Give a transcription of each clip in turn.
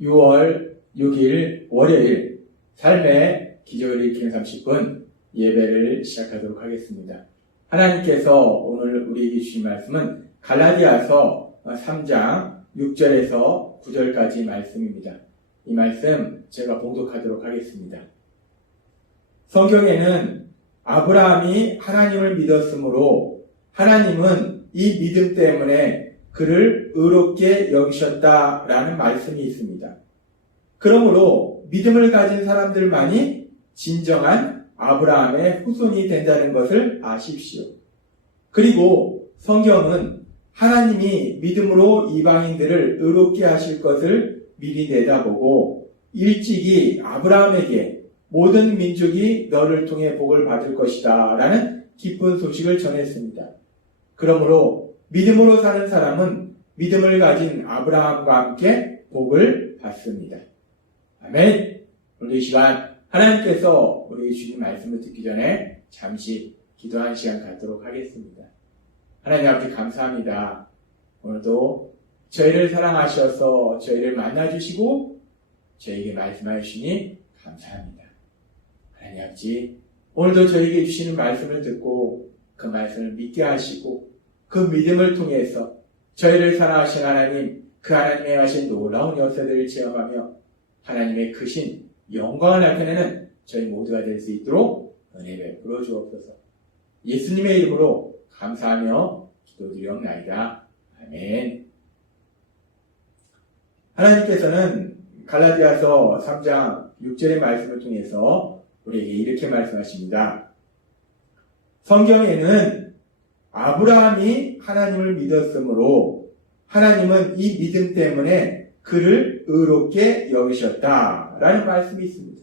6월 6일 월요일 삶의 기저귀 긴 30분 예배를 시작하도록 하겠습니다. 하나님께서 오늘 우리에게 주신 말씀은 갈라디아서 3장 6절에서 9절까지 말씀입니다. 이 말씀 제가 봉독하도록 하겠습니다. 성경에는 아브라함이 하나님을 믿었으므로 하나님은 이 믿음 때문에 그를 의롭게 여기셨다라는 말씀이 있습니다. 그러므로 믿음을 가진 사람들만이 진정한 아브라함의 후손이 된다는 것을 아십시오. 그리고 성경은 하나님이 믿음으로 이방인들을 의롭게 하실 것을 미리 내다보고 일찍이 아브라함에게 모든 민족이 너를 통해 복을 받을 것이다 라는 기쁜 소식을 전했습니다. 그러므로 믿음으로 사는 사람은 믿음을 가진 아브라함과 함께 복을 받습니다. 아멘. 오늘 이 시간 하나님께서 우리에게 주신 말씀을 듣기 전에 잠시 기도하는 시간 갖도록 하겠습니다. 하나님 아버지 감사합니다. 오늘도 저희를 사랑하셔서 저희를 만나주시고 저희에게 말씀해 주시니 감사합니다. 하나님 아버지 오늘도 저희에게 주시는 말씀을 듣고 그 말씀을 믿게 하시고 그 믿음을 통해서 저희를 사랑하신 하나님, 그 하나님의 하신 놀라운 역사들을 체험하며 하나님의 크신 영광을 나타내는 저희 모두가 될 수 있도록 은혜 베풀어 주옵소서. 예수님의 이름으로 감사하며 기도드리옵나이다. 아멘. 하나님께서는 갈라디아서 3장 6절의 말씀을 통해서 우리에게 이렇게 말씀하십니다. 성경에는 아브라함이 하나님을 믿었으므로 하나님은 이 믿음 때문에 그를 의롭게 여기셨다라는 말씀이 있습니다.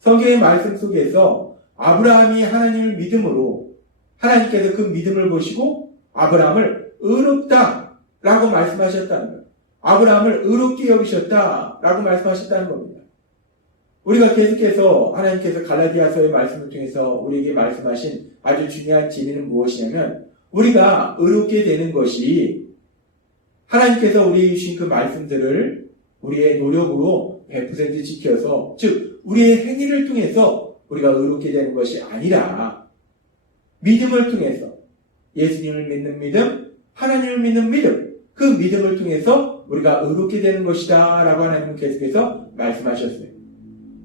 성경의 말씀 속에서 아브라함이 하나님을 믿음으로 하나님께서 그 믿음을 보시고 아브라함을 의롭다라고 말씀하셨다는 거예요. 아브라함을 의롭게 여기셨다라고 말씀하셨다는 겁니다. 우리가 계속해서 하나님께서 갈라디아서의 말씀을 통해서 우리에게 말씀하신 아주 중요한 진리는 무엇이냐면 우리가 의롭게 되는 것이 하나님께서 우리에게 주신 그 말씀들을 우리의 노력으로 100% 지켜서 즉 우리의 행위를 통해서 우리가 의롭게 되는 것이 아니라 믿음을 통해서 예수님을 믿는 믿음, 하나님을 믿는 믿음 그 믿음을 통해서 우리가 의롭게 되는 것이다 라고 하나님은 계속해서 말씀하셨어요.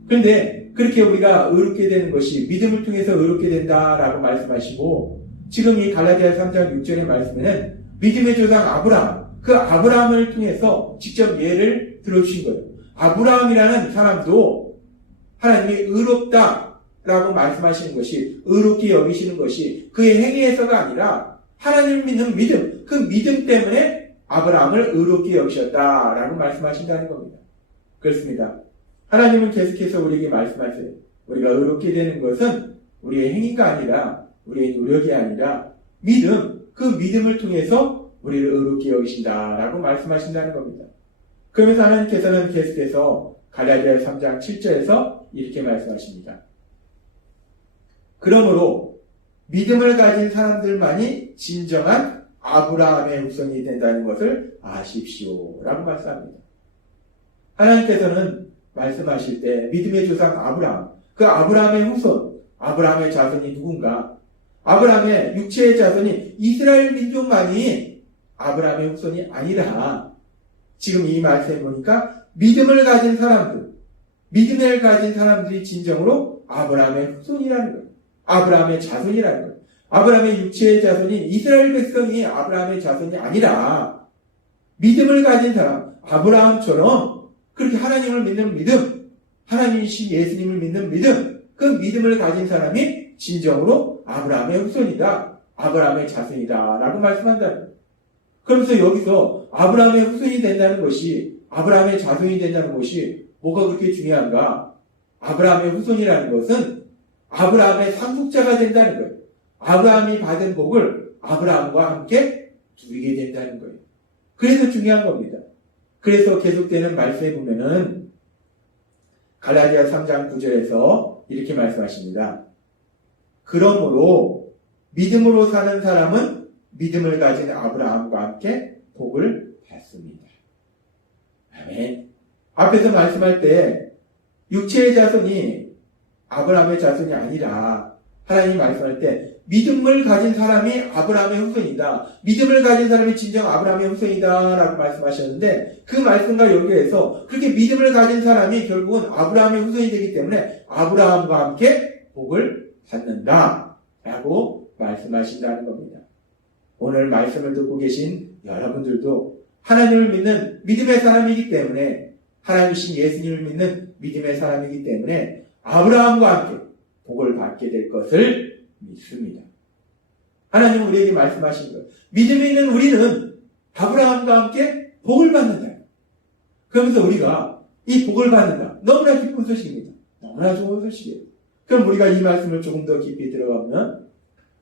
그런데 그렇게 우리가 의롭게 되는 것이 믿음을 통해서 의롭게 된다라고 말씀하시고 지금 이 갈라디아 3장 6절의 말씀에는 믿음의 조상 아브라함 그 아브라함을 통해서 직접 예를 들어주신 거예요. 아브라함이라는 사람도 하나님이 의롭다라고 말씀하시는 것이 의롭게 여기시는 것이 그의 행위에서가 아니라 하나님을 믿는 믿음 그 믿음 때문에 아브라함을 의롭게 여기셨다라고 말씀하신다는 겁니다. 그렇습니다. 하나님은 계속해서 우리에게 말씀하세요. 우리가 의롭게 되는 것은 우리의 행위가 아니라 우리의 노력이 아니라 믿음, 그 믿음을 통해서 우리를 의롭게 여기신다라고 말씀하신다는 겁니다. 그러면서 하나님께서는 계속해서 갈라디아 3장 7절에서 이렇게 말씀하십니다. 그러므로 믿음을 가진 사람들만이 진정한 아브라함의 후손이 된다는 것을 아십시오 라고 말씀합니다. 하나님께서는 말씀하실 때 믿음의 조상 아브라함, 그 아브라함의 후손, 아브라함의 자손이 누군가? 아브라함의 육체의 자손이 이스라엘 민족만이 아브라함의 후손이 아니라 지금 이 말씀에 보니까 믿음을 가진 사람들, 믿음을 가진 사람들이 진정으로 아브라함의 후손이라는 거예요. 아브라함의 자손이라는 거예요. 아브라함의 육체의 자손이 이스라엘 백성이 아브라함의 자손이 아니라 믿음을 가진 사람, 아브라함처럼 그렇게 하나님을 믿는 믿음, 하나님이신 예수님을 믿는 믿음, 그 믿음을 가진 사람이 진정으로 아브라함의 후손이다, 아브라함의 자손이다 라고 말씀한다는 거예요. 그러면서 여기서 아브라함의 후손이 된다는 것이, 아브라함의 자손이 된다는 것이 뭐가 그렇게 중요한가? 아브라함의 후손이라는 것은 아브라함의 상속자가 된다는 거예요. 아브라함이 받은 복을 아브라함과 함께 누리게 된다는 거예요. 그래서 중요한 겁니다. 그래서 계속되는 말씀에 보면은 갈라디아 3장 9절에서 이렇게 말씀하십니다. 그러므로 믿음으로 사는 사람은 믿음을 가진 아브라함과 함께 복을 받습니다. 아멘. 앞에서 말씀할 때 육체의 자손이 아브라함의 자손이 아니라 하나님이 말씀할 때 믿음을 가진 사람이 아브라함의 후손이다. 믿음을 가진 사람이 진정 아브라함의 후손이다 라고 말씀하셨는데 그 말씀과 연결해서 그렇게 믿음을 가진 사람이 결국은 아브라함의 후손이 되기 때문에 아브라함과 함께 복을 받는다 라고 말씀하신다는 겁니다. 오늘 말씀을 듣고 계신 여러분들도 하나님을 믿는 믿음의 사람이기 때문에 하나님이신 예수님을 믿는 믿음의 사람이기 때문에 아브라함과 함께 복을 받게 될 것을 믿습니다. 하나님은 우리에게 말씀하신 것. 믿음이 있는 우리는 아브라함과 함께 복을 받는다. 그러면서 우리가 이 복을 받는다. 너무나 기쁜 소식입니다. 너무나 좋은 소식이에요. 그럼 우리가 이 말씀을 조금 더 깊이 들어가면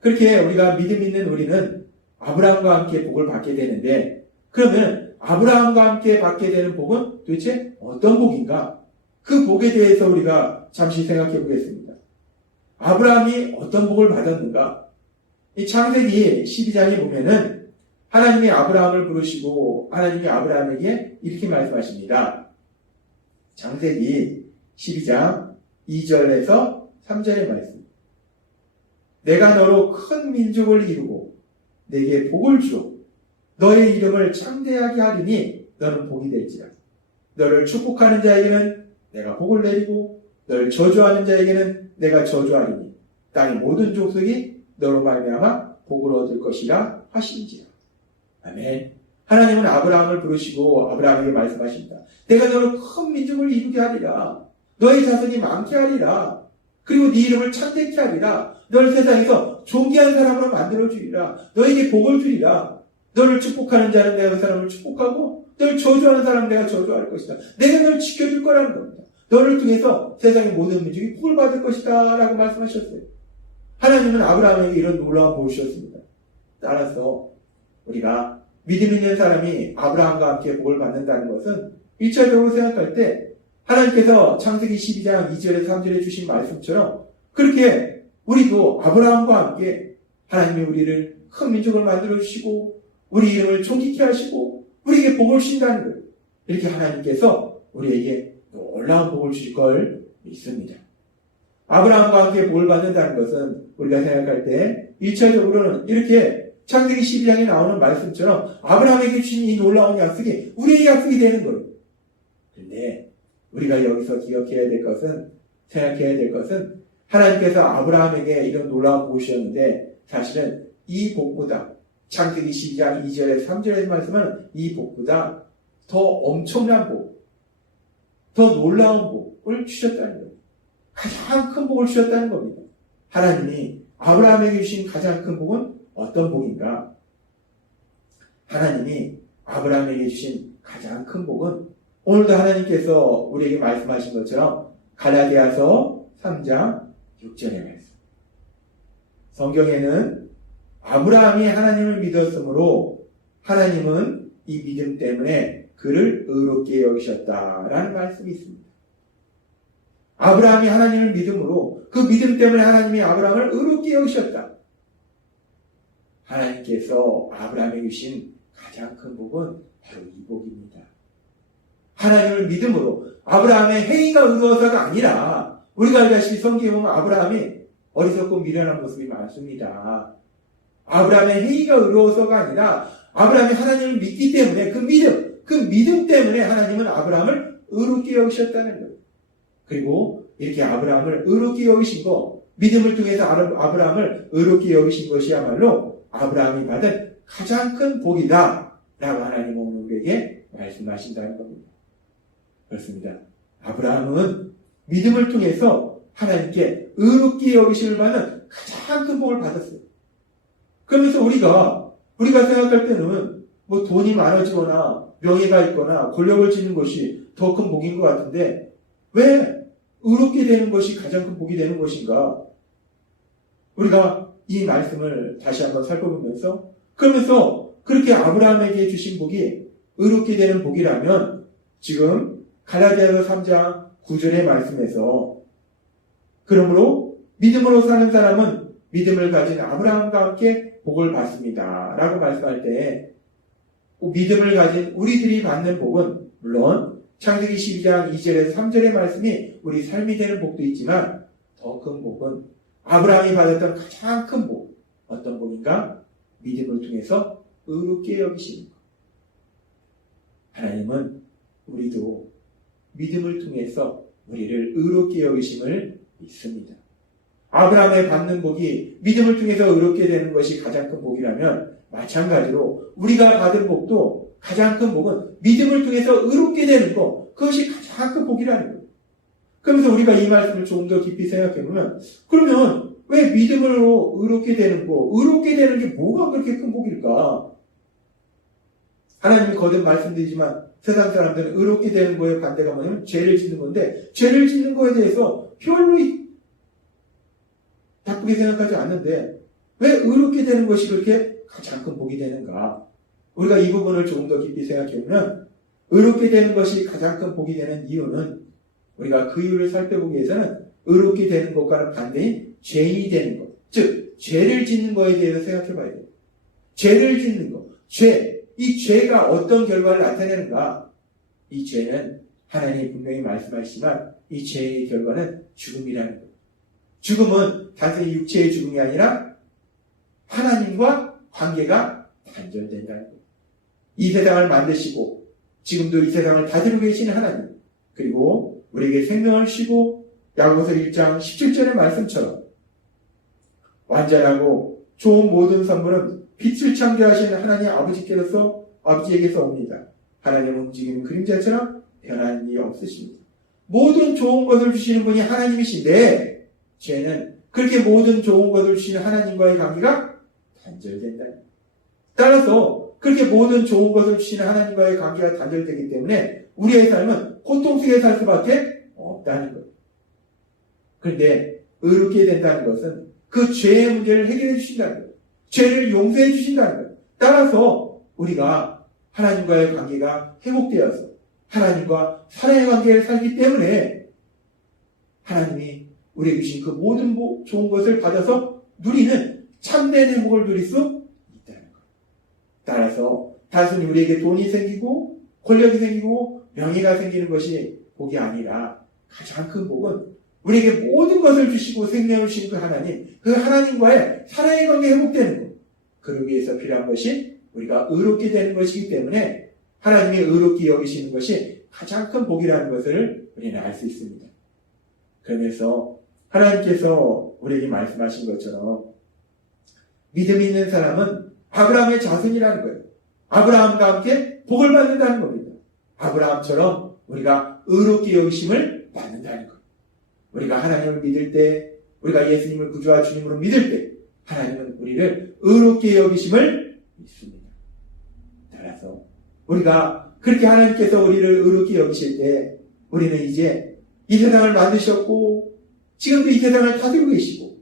그렇게 우리가 믿음 있는 우리는 아브라함과 함께 복을 받게 되는데 그러면 아브라함과 함께 받게 되는 복은 도대체 어떤 복인가? 그 복에 대해서 우리가 잠시 생각해 보겠습니다. 아브라함이 어떤 복을 받았는가? 이 창세기 12장에 보면은 하나님이 아브라함을 부르시고 하나님이 아브라함에게 이렇게 말씀하십니다. 창세기 12장 2절에서 3절의 말씀. 내가 너로 큰 민족을 이루고 내게 복을 주어 너의 이름을 창대하게 하리니 너는 복이 될지라. 너를 축복하는 자에게는 내가 복을 내리고 너를 저주하는 자에게는 내가 저주하리니 땅의 모든 족속이 너로 말미암아 복을 얻을 것이라 하시니지라. 아멘. 하나님은 아브라함을 부르시고 아브라함에게 말씀하십니다. 내가 너를 큰 민족을 이루게 하리라. 너의 자손이 많게 하리라. 그리고 네 이름을 창대케 하리라. 너를 세상에서 존귀한 사람으로 만들어주리라. 너에게 복을 주리라. 너를 축복하는 자는 내가 그 사람을 축복하고 너를 저주하는 사람은 내가 저주할 것이다. 내가 너를 지켜줄 거라는 겁니다. 너를 통해서 세상의 모든 민족이 복을 받을 것이다 라고 말씀하셨어요. 하나님은 아브라함에게 이런 놀라운 복을 주셨습니다. 따라서 우리가 믿음 있는 사람이 아브라함과 함께 복을 받는다는 것은 1차적으로 생각할 때 하나님께서 창세기 12장 2절에서 3절에 주신 말씀처럼 그렇게 우리도 아브라함과 함께 하나님이 우리를 큰 민족을 만들어주시고 우리 이름을 존귀케 하시고 우리에게 복을 주신다는 거예요. 이렇게 하나님께서 우리에게 놀라운 복을 주실 걸 믿습니다. 아브라함과 함께 복을 받는다는 것은 우리가 생각할 때 1차적으로는 이렇게 창세기 12장에 나오는 말씀처럼 아브라함에게 주신 이 놀라운 약속이 우리의 약속이 되는 거예요. 그런데 우리가 여기서 기억해야 될 것은 생각해야 될 것은 하나님께서 아브라함에게 이런 놀라운 복을 주셨는데 사실은 이 복보다 창세기 12장 2절에서 3절에서 말씀하는 이 복보다 더 엄청난 복, 더 놀라운 복을 주셨다는 거예요. 가장 큰 복을 주셨다는 겁니다. 하나님이 아브라함에게 주신 가장 큰 복은 어떤 복인가? 하나님이 아브라함에게 주신 가장 큰 복은 오늘도 하나님께서 우리에게 말씀하신 것처럼 갈라디아서 3장 6절의 말씀. 성경에는 아브라함이 하나님을 믿었으므로 하나님은 이 믿음 때문에 그를 의롭게 여기셨다라는 말씀이 있습니다. 아브라함이 하나님을 믿음으로 그 믿음 때문에 하나님이 아브라함을 의롭게 여기셨다. 하나님께서 아브라함에게 주신 가장 큰 복은 바로 이 복입니다. 하나님을 믿음으로 아브라함의 행위가 의로워서가 아니라 우리가 알다시피 성경에 보면 아브라함이 어리석고 미련한 모습이 많습니다. 아브라함의 행위가 의로워서가 아니라 아브라함이 하나님을 믿기 때문에 그 믿음 때문에 하나님은 아브라함을 의롭게 여기셨다는 거예요. 그리고 이렇게 아브라함을 의롭게 여기신 거, 믿음을 통해서 아브라함을 의롭게 여기신 것이야말로 아브라함이 받은 가장 큰 복이다 라고 하나님은 오늘 우리에게 말씀하신다는 겁니다. 그렇습니다. 아브라함은 믿음을 통해서 하나님께 의롭게 여기심을 받는 가장 큰 복을 받았어요. 그러면서 우리가 생각할 때는 뭐 돈이 많아지거나 명예가 있거나 권력을 지는 것이 더 큰 복인 것 같은데 왜 의롭게 되는 것이 가장 큰 복이 되는 것인가? 우리가 이 말씀을 다시 한번 살펴보면서 그러면서 그렇게 아브라함에게 주신 복이 의롭게 되는 복이라면 지금 갈라디아서 3장 9절의 말씀에서 그러므로 믿음으로 사는 사람은 믿음을 가진 아브라함과 함께 복을 받습니다 라고 말씀할 때 믿음을 가진 우리들이 받는 복은 물론 창세기 12장 2절에서 3절의 말씀이 우리 삶이 되는 복도 있지만 더 큰 복은 아브라함이 받았던 가장 큰 복. 어떤 복인가? 믿음을 통해서 의롭게 여기시는 것. 하나님은 우리도 믿음을 통해서 우리를 의롭게 여기심을 믿습니다. 아브라함의 받는 복이 믿음을 통해서 의롭게 되는 것이 가장 큰 복이라면 마찬가지로 우리가 받은 복도 가장 큰 복은 믿음을 통해서 의롭게 되는 것, 그것이 가장 큰 복이라는 거예요. 그러면서 우리가 이 말씀을 조금 더 깊이 생각해보면, 그러면 왜 믿음으로 의롭게 되는 거, 의롭게 되는 게 뭐가 그렇게 큰 복일까? 하나님이 거듭 말씀드리지만 세상 사람들은 의롭게 되는 거에 반대가 뭐냐면 죄를 짓는 건데, 죄를 짓는 거에 대해서 별로 나쁘게 생각하지 않는데 왜 의롭게 되는 것이 그렇게 가장 큰 복이 되는가? 우리가 이 부분을 조금 더 깊이 생각해보면 의롭게 되는 것이 가장 큰 복이 되는 이유는 우리가 그 이유를 살펴보기 위해서는 의롭게 되는 것과는 반대인 죄인이 되는 것, 즉 죄를 짓는 것에 대해서 생각해봐야 돼요. 죄를 짓는 것, 이 죄가 어떤 결과를 나타내는가? 이 죄는 하나님이 분명히 말씀하시지만 이 죄의 결과는 죽음이라는 거예요. 죽음은 단순히 육체의 죽음이 아니라 하나님과 관계가 단절된다는 거예요. 이 세상을 만드시고 지금도 이 세상을 다스리고 계신 하나님, 그리고 우리에게 생명을 주시고 야고보서 1장 17절의 말씀처럼 완전하고 좋은 모든 선물은 빛을 창조하신 하나님 아버지에게서 옵니다. 하나님의 움직이는 그림자처럼 변한 일이 없으십니다. 모든 좋은 것을 주시는 분이 하나님이신데 죄는 그렇게 모든 좋은 것을 주시는 하나님과의 관계가 단절된다. 따라서 그렇게 모든 좋은 것을 주시는 하나님과의 관계가 단절되기 때문에 우리의 삶은 고통 속에 살 수밖에 없다는 거예요. 그런데 의롭게 된다는 것은 그 죄의 문제를 해결해 주신다는 거예요. 죄를 용서해 주신다는 거예요. 따라서 우리가 하나님과의 관계가 회복되어서 하나님과 사랑의 관계를 살기 때문에 하나님이 우리에게 주신 그 모든 좋은 것을 받아서 누리는 참된 행복을 누릴 수 있다는 거예요. 따라서 단순히 우리에게 돈이 생기고 권력이 생기고 명예가 생기는 것이 복이 아니라 가장 큰 복은 우리에게 모든 것을 주시고 생명을 주신 그 하나님, 그 하나님과의 사랑의 관계 회복되는 것. 그러기 위해서 필요한 것이 우리가 의롭게 되는 것이기 때문에 하나님이 의롭게 여기시는 것이 가장 큰 복이라는 것을 우리는 알 수 있습니다. 그러면서 하나님께서 우리에게 말씀하신 것처럼 믿음이 있는 사람은 아브라함의 자손이라는 거예요. 아브라함과 함께 복을 받는다는 겁니다. 아브라함처럼 우리가 의롭게 여기심을 받는다는 거예요. 우리가 하나님을 믿을 때, 우리가 예수님을 구주와 주님으로 믿을 때 하나님은 우리를 의롭게 여기심을 믿습니다. 따라서 우리가 그렇게 하나님께서 우리를 의롭게 여기실 때 우리는 이제 이 세상을 만드셨고 지금도 이 세상을 다스리고 계시고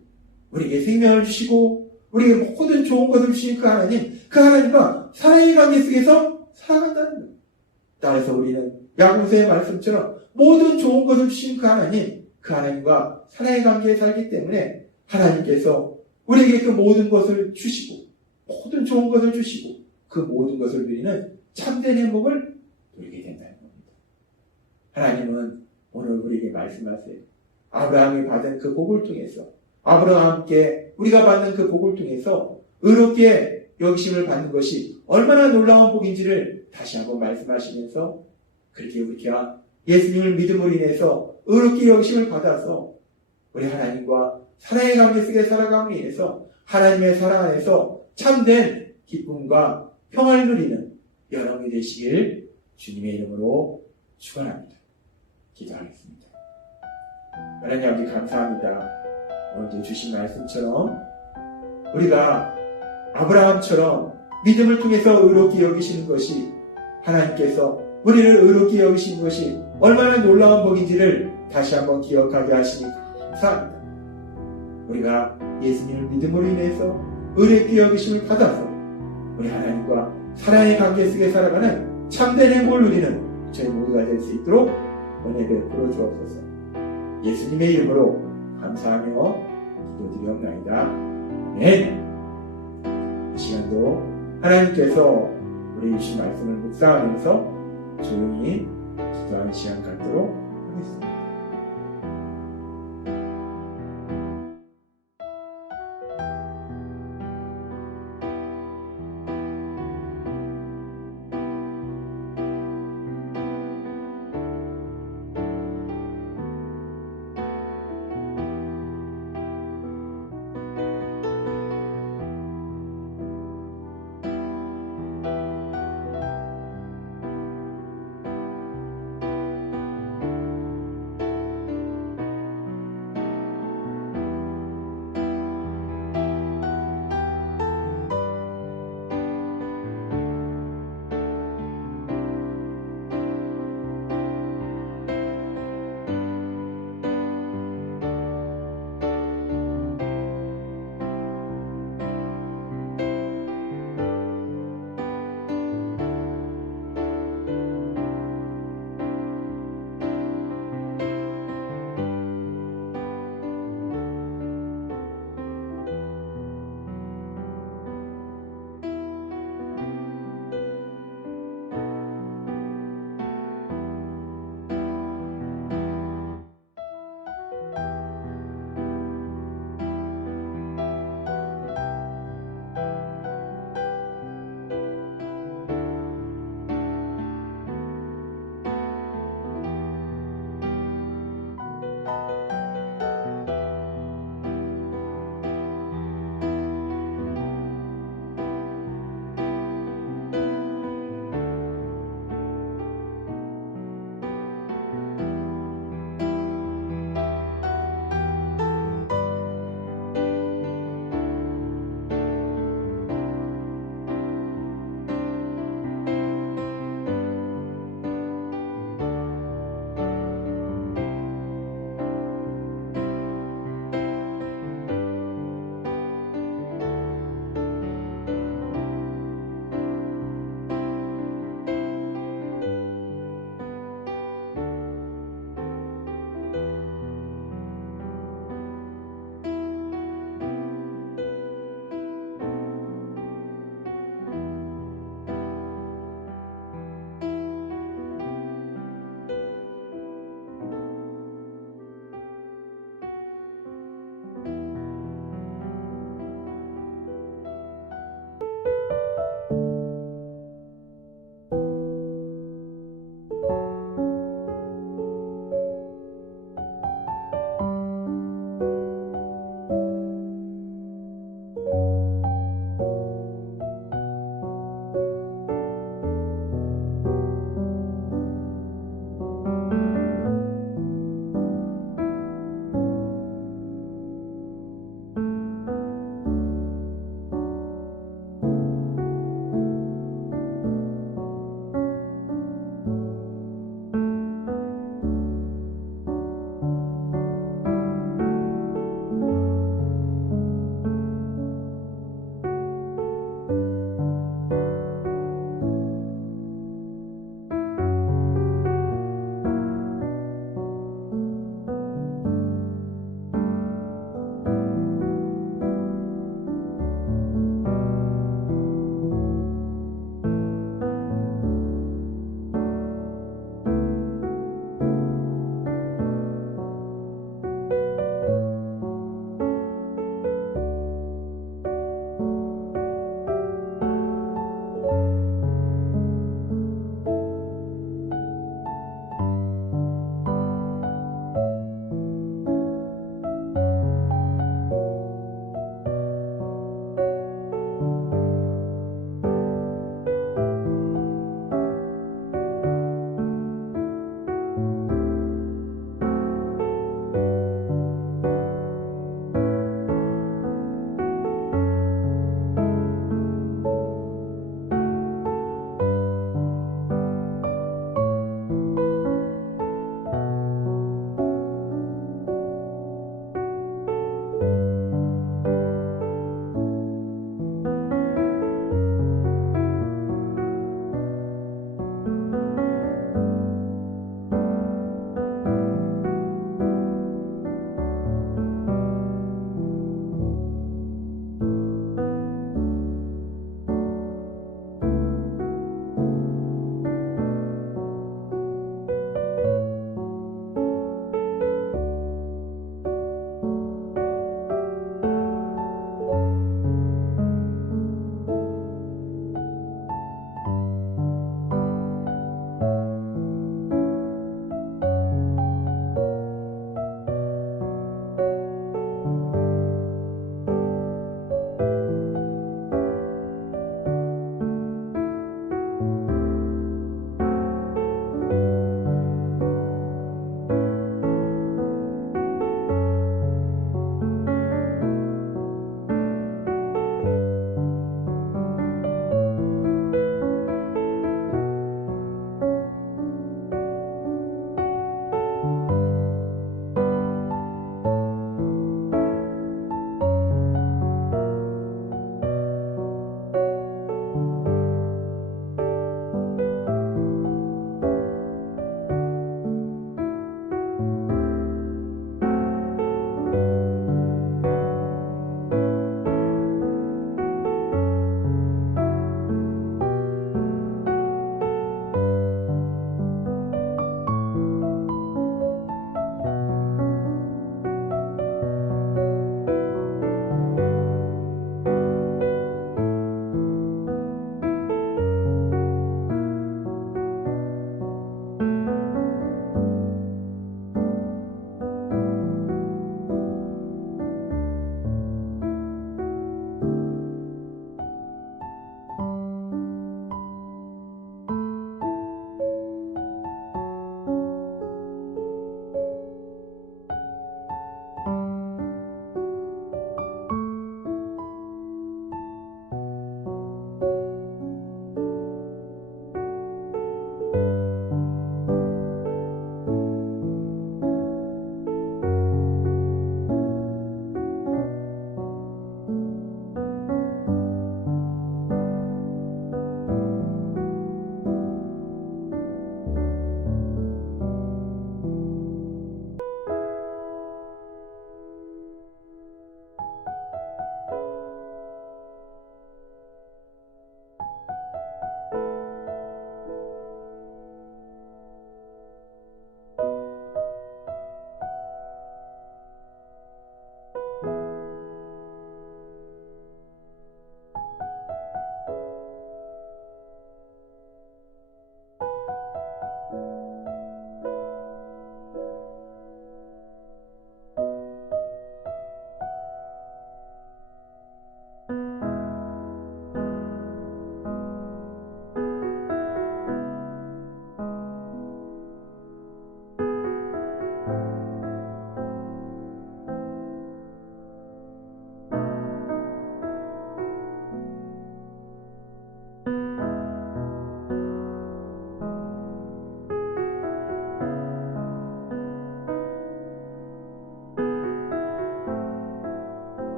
우리에게 생명을 주시고 우리에게 모든 좋은 것을 주신 그 하나님, 그 하나님과 사랑의 관계 속에서 살아간다는 거예요. 따라서 우리는 야고보서의 말씀처럼 모든 좋은 것을 주신 그 하나님, 그 하나님과 사랑의 관계에 살기 때문에 하나님께서 우리에게 그 모든 것을 주시고 모든 좋은 것을 주시고 그 모든 것을 누리는 참된 행복을 누리게 된다는 겁니다. 하나님은 오늘 우리에게 말씀하세요. 아브라함이 받은 그 복을 통해서 아브라함께 우리가 받는 그 복을 통해서 의롭게 여기심을 받는 것이 얼마나 놀라운 복인지를 다시 한번 말씀하시면서 그렇게 우리가 예수님을 믿음으로 인해서 의롭게 여기심을 받아서 우리 하나님과 사랑의 관계 속에 살아감으로 인해서 하나님의 사랑 안에서 참된 기쁨과 평안을 누리는 여러분이 되시길 주님의 이름으로 축원합니다. 기도하겠습니다. 하나님 아버지 감사합니다. 오늘도 주신 말씀처럼 우리가 아브라함처럼 믿음을 통해서 의롭게 여기시는 것이 하나님께서 우리를 의롭게 여기시는 것이 얼마나 놀라운 복인지를 다시 한번 기억하게 하시니 감사합니다. 우리가 예수님을 믿음으로 인해서 의롭게 여기심을 받아서 우리 하나님과 사랑의 관계 속에 살아가는 참된 행복을 누리는 저희 모두가 될 수 있도록 은혜 베풀어 주옵소서. 예수님의 이름으로 감사하며 기도드리옵나이다. 네. 이 시간도 하나님께서 우리 주신 말씀을 묵상하면서 조용히 기도하는 시간 갖도록 하겠습니다.